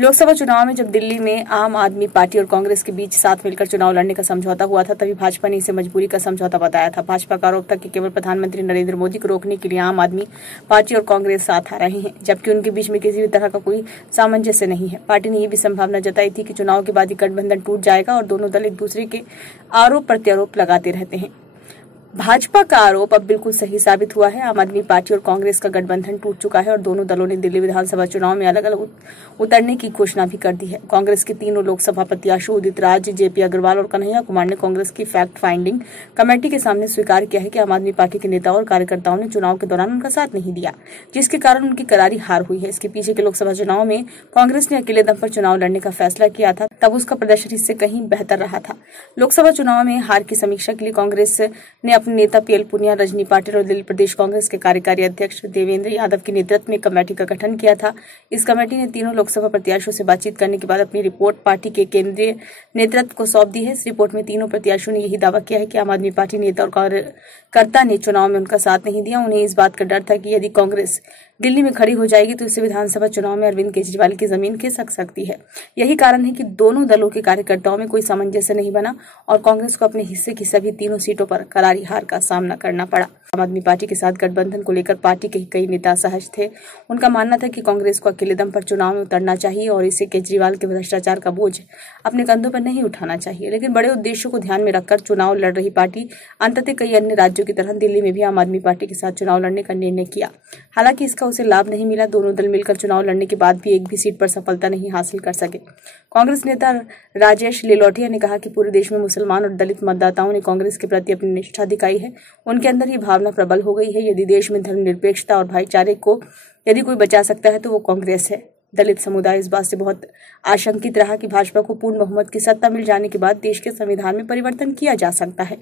लोकसभा चुनाव में जब दिल्ली में आम आदमी पार्टी और कांग्रेस के बीच साथ मिलकर चुनाव लड़ने का समझौता हुआ था, तभी भाजपा ने इसे मजबूरी का समझौता बताया था। भाजपा का आरोप था कि केवल प्रधानमंत्री नरेंद्र मोदी को रोकने के लिए आम आदमी पार्टी और कांग्रेस साथ आ रहे हैं, जबकि उनके बीच में किसी भी तरह का कोई सामंजस्य नहीं है। पार्टी ने यह भी संभावना जताई थी कि चुनाव के बाद ही गठबंधन टूट जाएगा और दोनों दल एक दूसरे के आरोप प्रत्यारोप लगाते रहते हैं। भाजपा का आरोप अब बिल्कुल सही साबित हुआ है। आम आदमी पार्टी और कांग्रेस का गठबंधन टूट चुका है और दोनों दलों ने दिल्ली विधानसभा चुनाव में अलग अलग उतरने की घोषणा भी कर दी है। कांग्रेस के तीनों लोकसभा प्रत्याशी उदित राज, जेपी अग्रवाल और कन्हैया कुमार ने कांग्रेस की फैक्ट फाइंडिंग कमेटी के सामने स्वीकार किया है कि आम आदमी पार्टी के नेताओं और कार्यकर्ताओं ने चुनाव के दौरान उनका साथ नहीं दिया, जिसके कारण उनकी करारी हार हुई है। इसके पीछे के लोकसभा चुनाव में कांग्रेस ने अकेले दम पर चुनाव लड़ने का फैसला किया था, तब उसका प्रदर्शन इससे कहीं बेहतर रहा था। लोकसभा चुनाव में हार की समीक्षा के लिए कांग्रेस ने अपने नेता पीएल पुनिया, रजनी पाटिल और दिल्ली प्रदेश कांग्रेस के कार्यकारी अध्यक्ष देवेंद्र यादव के नेतृत्व में कमेटी का गठन किया था। इस कमेटी ने तीनों लोकसभा प्रत्याशियों से बातचीत करने के बाद अपनी रिपोर्ट पार्टी के केंद्रीय नेतृत्व को सौंप दी है। इस रिपोर्ट में तीनों प्रत्याशियों ने यही दावा किया है कि आम आदमी पार्टी नेता और कार्यकर्ता ने चुनाव में उनका साथ नहीं दिया। उन्हें इस बात का डर था कि यदि कांग्रेस दिल्ली में खड़ी हो जाएगी तो इससे विधानसभा चुनाव में अरविंद केजरीवाल की जमीन खिसक सकती है। यही कारण है कि दोनों दलों के कार्यकर्ताओं में कोई सामंजस्य नहीं बना और कांग्रेस को अपने हिस्से की सभी तीनों सीटों पर करारी हार का सामना करना पड़ा। आम आदमी पार्टी के साथ गठबंधन को लेकर पार्टी के कई नेता असहज थे। उनका मानना था कि कांग्रेस को अकेले दम पर चुनाव में उतरना चाहिए और इसे केजरीवाल के भ्रष्टाचार का बोझ अपने कंधों पर नहीं उठाना चाहिए। लेकिन बड़े उद्देश्यों को ध्यान में रखकर चुनाव लड़ रही पार्टी अंततः कई अन्य राज्यों की तरह दिल्ली में भी आम आदमी पार्टी के साथ चुनाव लड़ने का निर्णय किया। हालांकि इसका उसे लाभ नहीं मिला। दोनों दल मिलकर चुनाव लड़ने के बाद भी एक भी सीट पर सफलता नहीं हासिल कर सके। कांग्रेस नेता राजेश लिलोटिया ने कहा कि पूरे देश में मुसलमान और दलित मतदाताओं ने कांग्रेस के प्रति अपनी निष्ठा दिखाई है। उनके अंदर ये भावना प्रबल हो गई है। यदि देश में धर्मनिरपेक्षता और भाईचारे को यदि कोई बचा सकता है तो वो कांग्रेस है। दलित समुदाय इस बात से बहुत आशंकित रहा कि भाजपा को पूर्ण बहुमत की सत्ता मिल जाने के बाद देश के संविधान में परिवर्तन किया जा सकता है।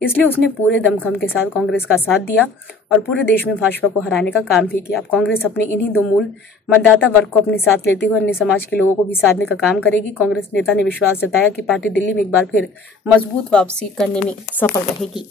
इसलिए उसने पूरे दमखम के साथ कांग्रेस का साथ दिया और पूरे देश में भाजपा को हराने का काम भी किया। कांग्रेस अपने इन्हीं दो मूल मतदाता वर्ग को अपने साथ लेते हुए अन्य समाज के लोगों को भी साधने का काम करेगी। कांग्रेस नेता ने विश्वास जताया कि पार्टी दिल्ली में एक बार फिर मजबूत वापसी करने में सफल रहेगी।